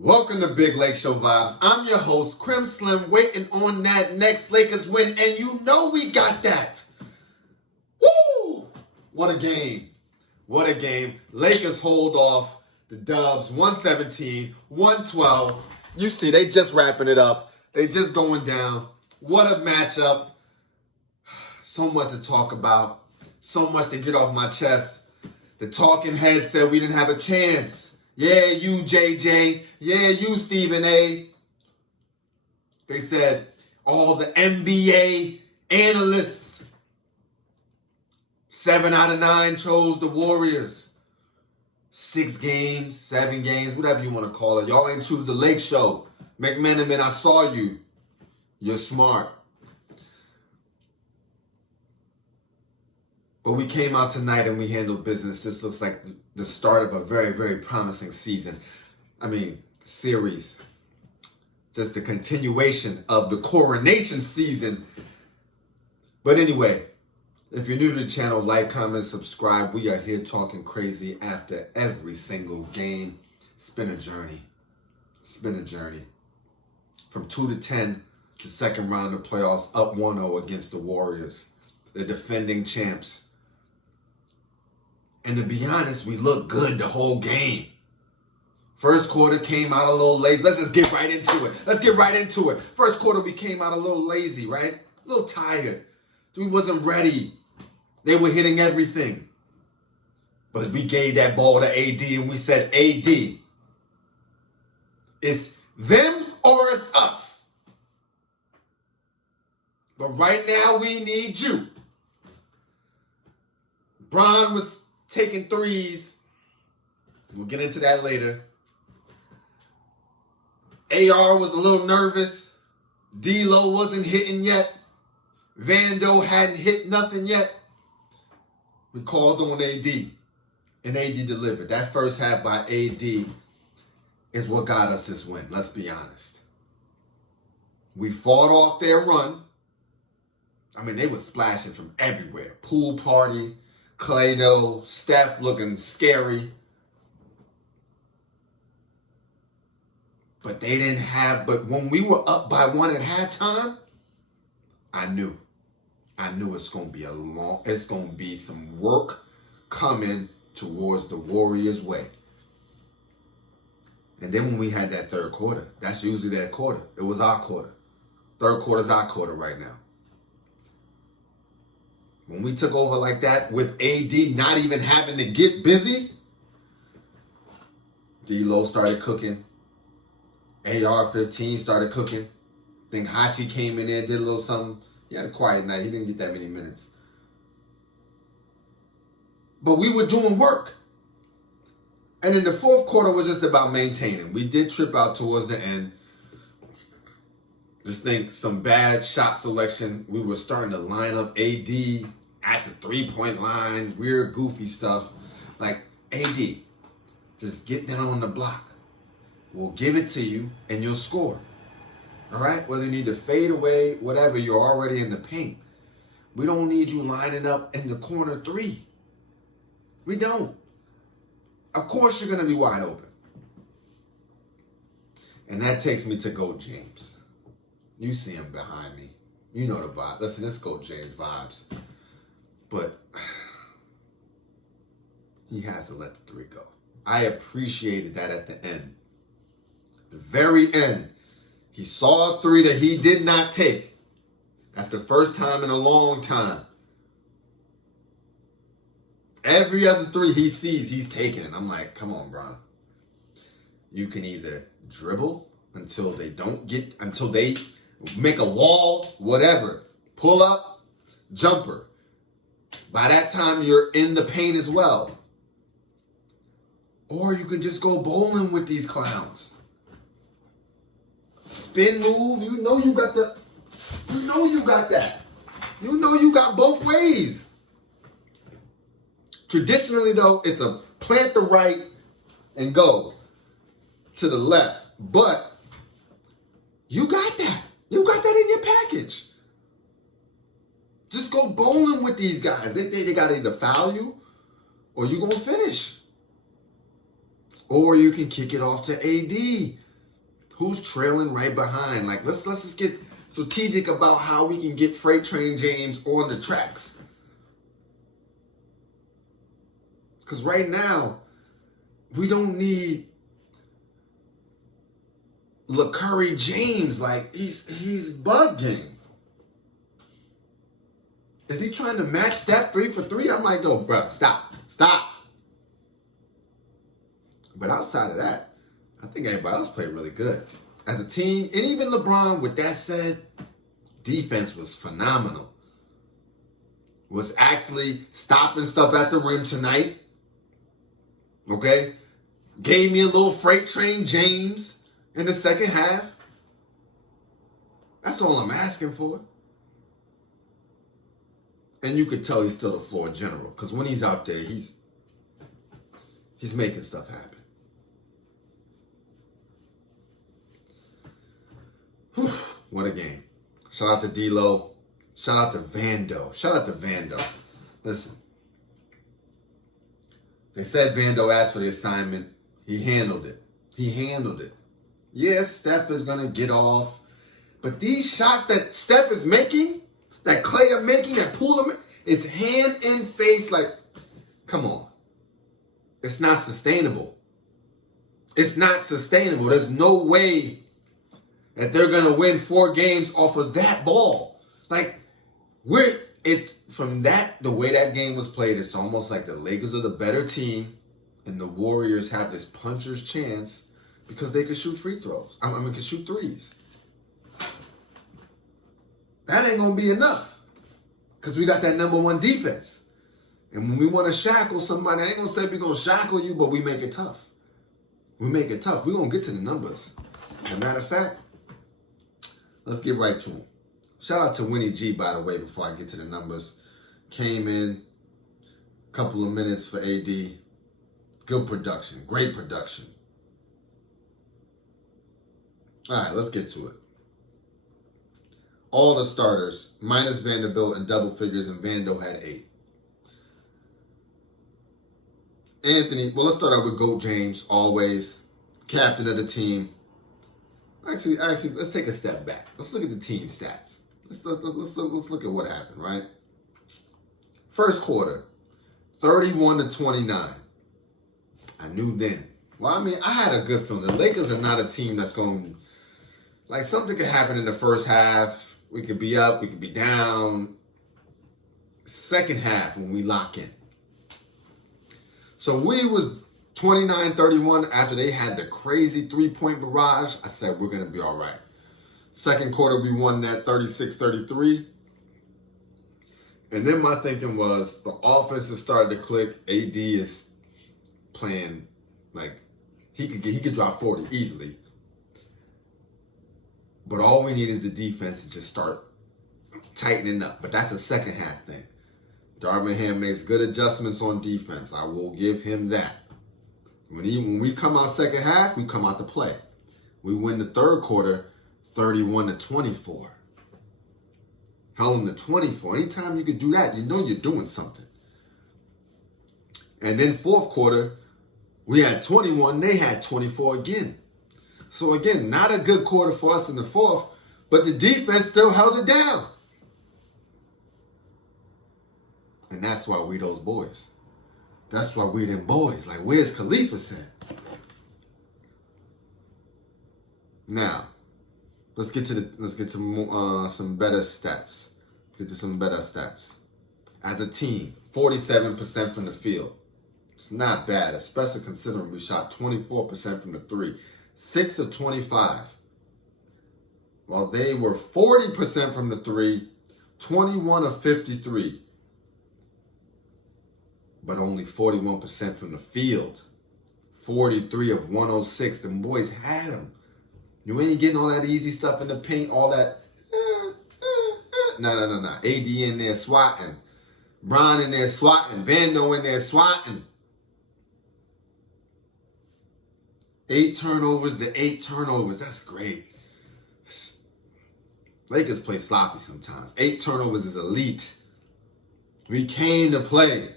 Welcome to Big Lake Show Vibes. I'm your host, Crim Slim, waiting on that next Lakers win, and you know we got that. Woo! What a game. What a game. Lakers hold off the Dubs, 117, 112. You see, they just wrapping it up. They just going down. What a matchup. So much to talk about. So much to get off my chest. The talking head said we didn't have a chance. Yeah, you, JJ. Yeah, you, Stephen A. They said all the NBA analysts, 7 out of 9 chose the Warriors. 6 games, 7 games, whatever you want to call it. Y'all ain't choose the LakeShow. McMenamin, I saw you. You're smart. But we came out tonight and we handled business. This looks like the start of a very, very promising season. Series. Just a continuation of the coronation season. But anyway, if you're new to the channel, like, comment, subscribe. We are here talking crazy after every single game. It's been a journey. It's been a journey. From 2-10 to second round of playoffs, up 1-0 against the Warriors, the defending champs. And to be honest, we looked good the whole game. First quarter came out a little lazy. Let's just get right into it. First quarter, we came out a little lazy, right? A little tired. We wasn't ready. They were hitting everything. But we gave that ball to AD and we said, AD, it's them or it's us. But right now, we need you. Bron was taking threes. We'll get into that later. AR was a little nervous. D-Lo wasn't hitting yet. Vando hadn't hit nothing yet. We called on AD. And AD delivered. That first half by AD is what got us this win. Let's be honest. We fought off their run. They were splashing from everywhere. Pool party. Clay-Doh, Steph looking scary. But but when we were up by 1 at halftime, I knew it's going to be some work coming towards the Warriors' way. And then when we had that third quarter, that's usually that quarter. It was our quarter. Third quarter's our quarter right now. When we took over like that with AD not even having to get busy, D-Lo started cooking. AR-15 started cooking. I think Hachi came in there, did a little something. He had a quiet night. He didn't get that many minutes. But we were doing work. And then the fourth quarter was just about maintaining. We did trip out towards the end. Just think some bad shot selection. We were starting to line up AD at the three-point line, weird, goofy stuff. Like, AD, just get down on the block. We'll give it to you, and you'll score. All right? Whether you need to fade away, whatever, you're already in the paint. We don't need you lining up in the corner 3. We don't. Of course you're going to be wide open. And that takes me to Go James. You see him behind me. You know the vibe. Listen, let's Go James vibes. But he has to let the 3 go. I appreciated that at the end. The very end, he saw a 3 that he did not take. That's the first time in a long time. Every other 3 he sees, he's taking. I'm like, come on, Bron. You can either dribble until they make a wall, whatever. Pull up, jumper. By that time, you're in the paint as well. Or you can just go bowling with these clowns. Spin move, you know you got that. You know you got both ways. Traditionally, though, it's a plant the right and go to the left. But you got that. You got that in your package. Just go bowling with these guys. They got to either foul you or you're going to finish. Or you can kick it off to AD. Who's trailing right behind? Like, let's just get strategic about how we can get Freight Train James on the tracks. Because right now, we don't need LaCurry James. Like, he's bugging. Is he trying to match Steph 3 for 3? I'm like, yo, bro, stop. But outside of that, I think everybody else played really good. As a team, and even LeBron, with that said, defense was phenomenal. Was actually stopping stuff at the rim tonight. Okay? Gave me a little Freight Train James in the second half. That's all I'm asking for. And you could tell he's still the floor general. Because when he's out there, he's making stuff happen. Whew, what a game. Shout out to D-Lo. Shout out to Vando. Listen. They said Vando asked for the assignment. He handled it. Yes, Steph is going to get off. But these shots that Steph is making, that Clay are making, that Poole are making, it's hand in face. Like, come on. It's not sustainable. There's no way that they're going to win 4 games off of that ball. Like, it's from that, the way that game was played, it's almost like the Lakers are the better team and the Warriors have this puncher's chance because they could shoot free throws. Could shoot threes. That ain't going to be enough because we got that number 1 defense. And when we want to shackle somebody, I ain't going to say we're going to shackle you, but we make it tough. We're going to get to the numbers. As a matter of fact, let's get right to them. Shout out to Winnie G, by the way, before I get to the numbers. Came in, a couple of minutes for AD. Good production. Great production. All right, let's get to it. All the starters, minus Vanderbilt in double figures, and Vando had 8. Anthony, well, let's start out with GOAT James, always. Captain of the team. Actually, let's take a step back. Let's look at the team stats. Let's look at what happened, right? First quarter, 31-29. I knew then. Well, I had a good feeling. The Lakers are not a team that's going, like, something could happen in the first half. We could be up, we could be down. Second half when we lock in. So we was 29-31 after they had the crazy 3-point barrage. I said, we're going to be all right. Second quarter, we won that 36-33. And then my thinking was the offense is starting to click. AD is playing like he could drop 40 easily. But all we need is the defense to just start tightening up. But that's a second half thing. Darvin Ham makes good adjustments on defense. I will give him that. When we come out second half, we come out to play. We win the third quarter 31-24. Held them to 24. Anytime you can do that, you know you're doing something. And then fourth quarter, we had 21. They had 24 again. So again, not a good quarter for us in the fourth, but the defense still held it down. And that's why we those boys. That's why we them boys. Like, where's Khalifa said? Now, let's get to some better stats. Get to some better stats. As a team, 47% from the field. It's not bad, especially considering we shot 24% from the 3. 6 of 25. While they were 40% from the 3, 21 of 53. But only 41% from the field. 43 of 106. Them boys had them. You ain't getting all that easy stuff in the paint, all that. No. AD in there swatting. Bron in there swatting. Vando in there swatting. 8 turnovers to 8 turnovers. That's great. Lakers play sloppy sometimes. 8 turnovers is elite. We came to play.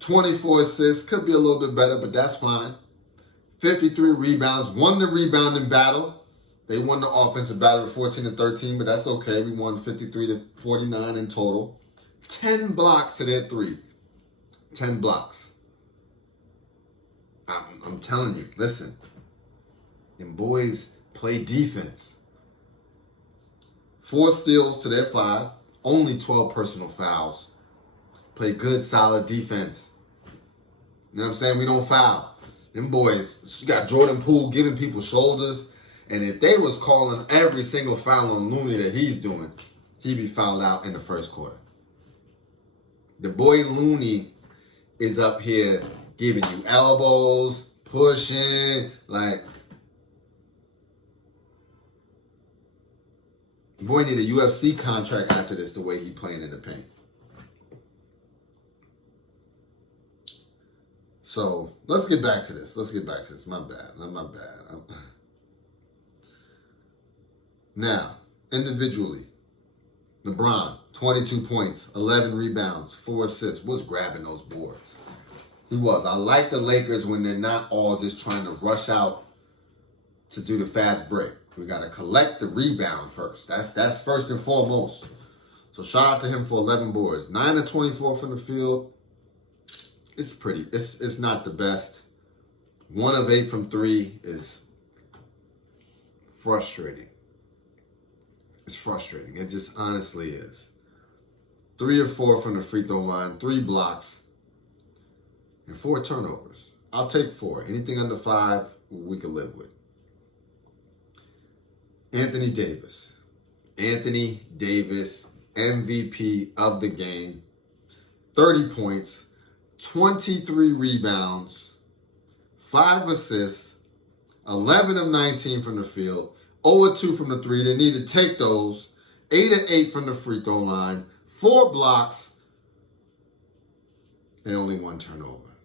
24 assists. Could be a little bit better, but that's fine. 53 rebounds, won the rebounding battle. They won the offensive battle of 14-13, but that's okay. We won 53-49 in total. 10 blocks to their 3. 10 blocks. I'm telling you, listen. And boys play defense. 4 steals to their 5. Only 12 personal fouls. Play good, solid defense. You know what I'm saying? We don't foul. Them boys, you got Jordan Poole giving people shoulders. And if they was calling every single foul on Looney that he's doing, he'd be fouled out in the first quarter. The boy Looney is up here giving you elbows, pushing, like. The boy need a UFC contract after this, the way he playing in the paint. So, let's get back to this. My bad. Now, individually, LeBron, 22 points, 11 rebounds, 4 assists, was grabbing those boards. He was. I like the Lakers when they're not all just trying to rush out to do the fast break. We got to collect the rebound first. That's first and foremost. So shout out to him for 11 boards. 9 of 24 from the field. It's pretty. It's not the best. 1 of 8 from 3 is frustrating. It's frustrating. It just honestly is. 3 of 4 from the free throw line. 3 blocks. And 4 turnovers. I'll take 4. Anything under 5, we can live with. Anthony Davis, MVP of the game, 30 points, 23 rebounds, 5 assists, 11 of 19 from the field, 0 of 2 from the 3. They need to take those, 8 of 8 from the free throw line, 4 blocks, and only 1 turnover.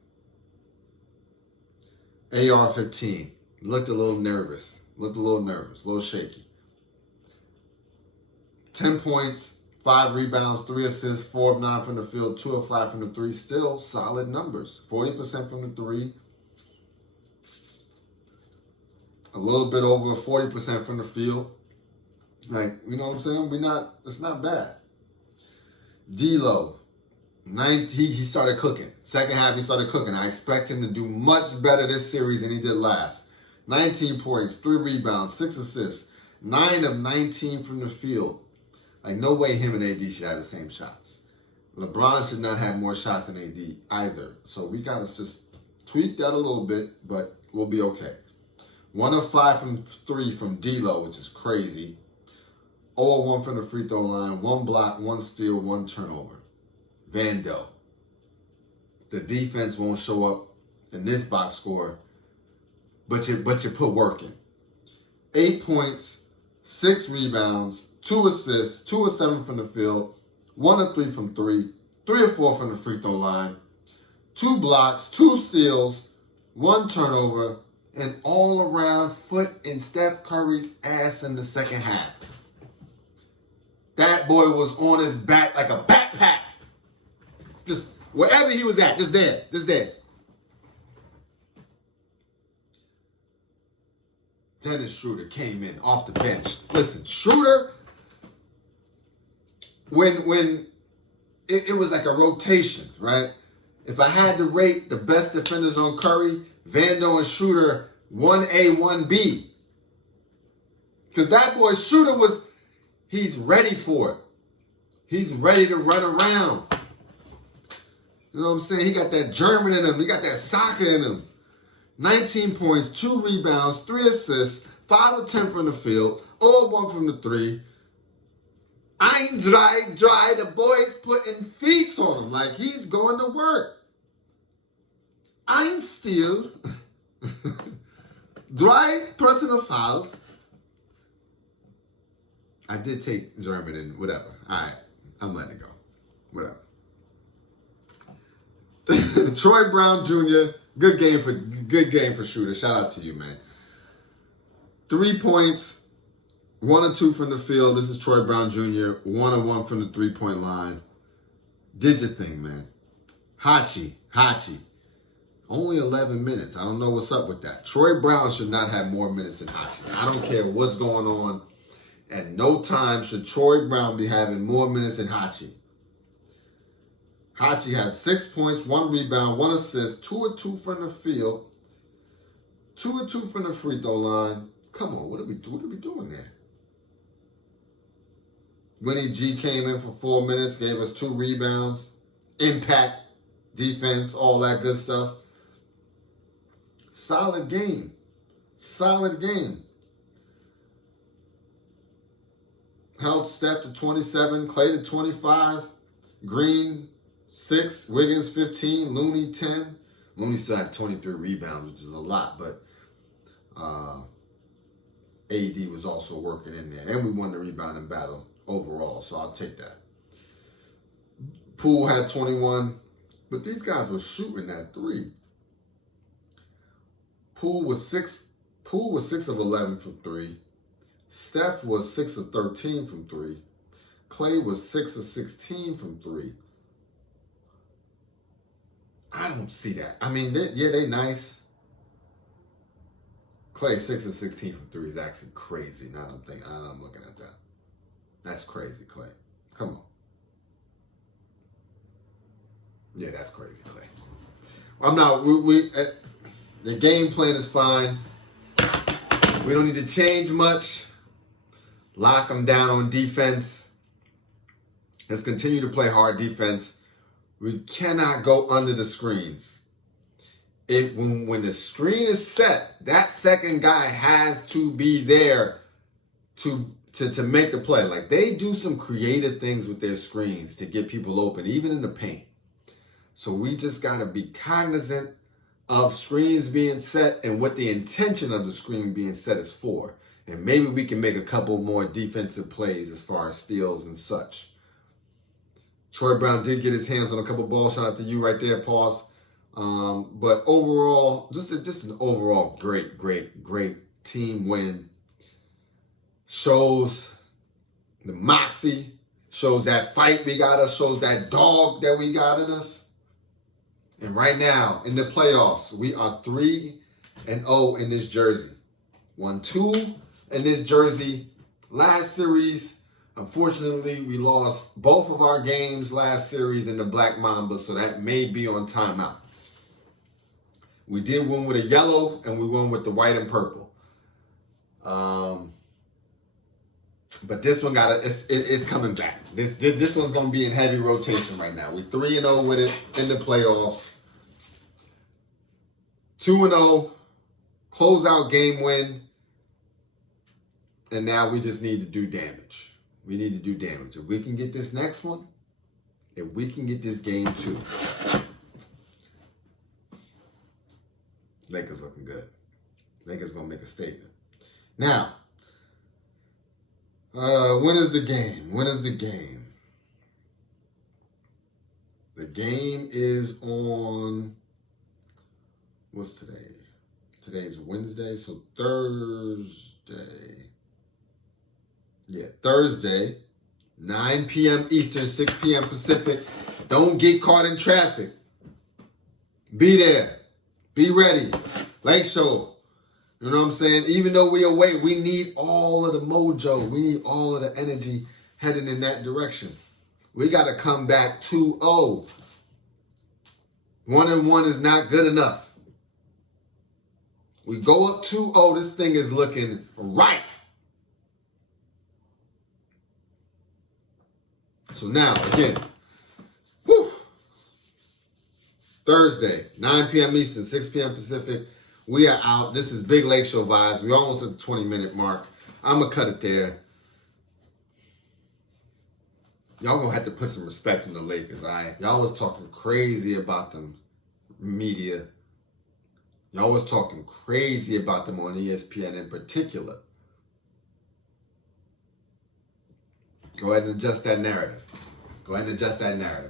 AR-15 looked a little nervous. A little shaky. 10 points, 5 rebounds, 3 assists, 4 of 9 from the field, 2 of 5 from the 3. Still solid numbers. 40% from the 3. A little bit over 40% from the field. Like, you know what I'm saying? It's not bad. D-Lo, he started cooking. Second half, he started cooking. I expect him to do much better this series than he did last. 19 points, 3 rebounds, 6 assists, 9 of 19 from the field. Like, no way him and AD should have the same shots. LeBron should not have more shots than AD either. So we got to just tweak that a little bit, but we'll be okay. 1 of 5 from 3 from D-Lo, which is crazy. 0 of 1 from the free throw line, 1 block, 1 steal, 1 turnover. Vando. The defense won't show up in this box score. But you put work in. 8 points, 6 rebounds, 2 assists, 2 of 7 from the field, 1 of 3 from 3, 3 of 4 from the free throw line, 2 blocks, 2 steals, 1 turnover, and all around foot in Steph Curry's ass in the second half. That boy was on his back like a backpack. Just wherever he was at, just there. Dennis Schroeder came in off the bench. Listen, Schroeder, when it was like a rotation, right? If I had to rate the best defenders on Curry, Vando and Schroeder 1A, 1B. Because that boy Schroeder he's ready for it. He's ready to run around. You know what I'm saying? He got that German in him. He got that soccer in him. 19 points, 2 rebounds, 3 assists, 5 of 10 from the field, 0 of 1 from the 3. I'm dry. The boy's putting feet on him like he's going to work. I'm still dry personal fouls. I did take German and whatever. All right, I'm letting it go. Whatever. Troy Brown Jr., good game for Schroeder. Shout out to you, man. 3 points, 1 or 2 from the field. This is Troy Brown Jr., 1 of 1 from the 3-point line. Did your thing, man. Hachi. Only 11 minutes. I don't know what's up with that. Troy Brown should not have more minutes than Hachi. I don't care what's going on. At no time should Troy Brown be having more minutes than Hachi. Hachi had 6 points, 1 rebound, 1 assist, 2 of 2 from the field, 2 of 2 from the free throw line. Come on, what are we doing there? Winnie G came in for 4 minutes, gave us 2 rebounds, impact, defense, all that good stuff. Solid game. Solid game. Held Steph to 27, Clay to 25, Green 6, Wiggins 15, Looney 10. Looney still had 23 rebounds, which is a lot, but AD was also working in there. And we won the rebounding battle overall, so I'll take that. Poole had 21, but these guys were shooting that 3. Poole was 6 of 11 from 3. Steph was 6 of 13 from 3. Clay was 6 of 16 from 3. I don't see that. I mean, they nice. Clay 6 of 16 from 3 is actually crazy. Now I'm looking at that. That's crazy, Clay. Come on. Yeah, that's crazy, Clay. I'm not. The game plan is fine. We don't need to change much. Lock them down on defense. Let's continue to play hard defense. We cannot go under the screens. When the screen is set, that second guy has to be there to make the play. Like, they do some creative things with their screens to get people open, even in the paint. So we just got to be cognizant of screens being set and what the intention of the screen being set is for. And maybe we can make a couple more defensive plays as far as steals and such. Troy Brown did get his hands on a couple balls. Shout out to you right there, Pause. But overall, just an overall great team win. Shows the moxie, shows that fight we got us, shows that dog that we got in us. And right now, in the playoffs, we are 3-0 in this jersey. 1-2 in this jersey. Last series, unfortunately, we lost both of our games last series in the Black Mamba, so that may be on timeout. We did win with a yellow, and we won with the white and purple. But this one it's coming back. This one's going to be in heavy rotation right now. We're 3-0 with it in the playoffs. 2-0, closeout game win. And now we just need to do damage. We need to do damage. If we can get this next one, if we can get this game 2, Lakers looking good. Lakers going to make a statement. Now, when is the game? The game is on, what's today? Today's Wednesday, so Thursday. Yeah, Thursday, 9 p.m. Eastern, 6 p.m. Pacific. Don't get caught in traffic. Be there. Be ready. LakeShow. You know what I'm saying? Even though we're away, we need all of the mojo. We need all of the energy heading in that direction. We got to come back 2-0. 1-1 is not good enough. We go up 2-0. This thing is looking right. So now, again, Thursday, 9 p.m. Eastern, 6 p.m. Pacific. We are out. This is Big LakeShow vibes. We're almost at the 20-minute mark. I'm going to cut it there. Y'all going to have to put some respect on the Lakers, all right? Y'all was talking crazy about them, media. Y'all was talking crazy about them on ESPN in particular. Go ahead and adjust that narrative.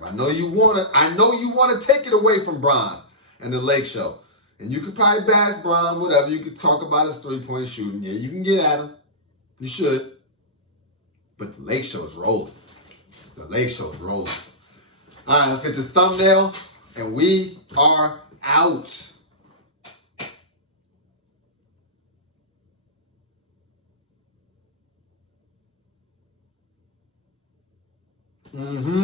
I know you want to take it away from Bron and the LakeShow. And you could probably bash Bron, whatever. You could talk about his three-point shooting. Yeah, you can get at him. You should. But the LakeShow's rolling. All right, let's get this thumbnail. And we are out. Mm-hmm.